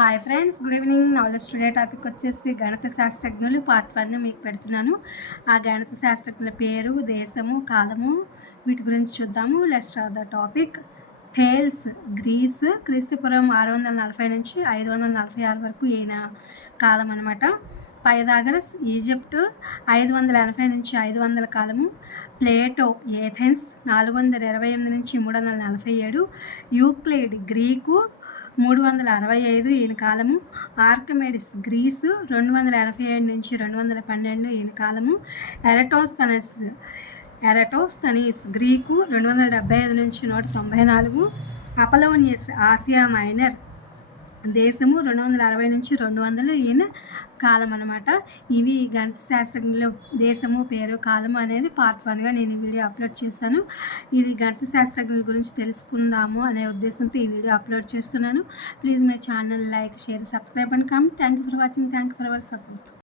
Hi friends, good evening. Knowledge today topic వచ్చేసి గణిత శాస్త్రజ్ఞులు పార్ట్ 1 మీకు పెడుతున్నాను. ఆ గణిత శాస్త్రజ్ఞుల పేరు, దేశము, కాలము వీటి గురించి చూద్దాము. Let's start the topic. Thales Greece క్రీస్తుపురం 640 నుంచి 546 వరకు ఈయన కాలం అనమాట. పైథాగరస్ ఈజిప్ట్ 580 నుంచి 500 కాలము. ప్లేటో ఏథెన్స్ 428 నుంచి 347. యూక్లిడ్ గ్రీకు 365 ఈయన కాలము. ఆర్కిమెడిస్ గ్రీసు 287 నుంచి 212 ఈయన కాలము. ఎరటోస్తనీస్ గ్రీకు 275 నుంచి 194. అపలోనియస్ ఆసియా మైనర్ దేశము 260 నుంచి 200 ఈయన కాలం అనమాట. ఇవి గణిత శాస్త్రజ్ఞుల దేశము, పేరు, కాలము అనేది పార్ట్ 1గా నేను ఈ వీడియో అప్లోడ్ చేస్తాను. ఇది గణిత శాస్త్రజ్ఞుల గురించి తెలుసుకుందాము అనే ఉద్దేశంతో ఈ వీడియో అప్లోడ్ చేస్తున్నాను. Please my channel like, share, subscribe and comment. Thank you for watching. Thank you for our support.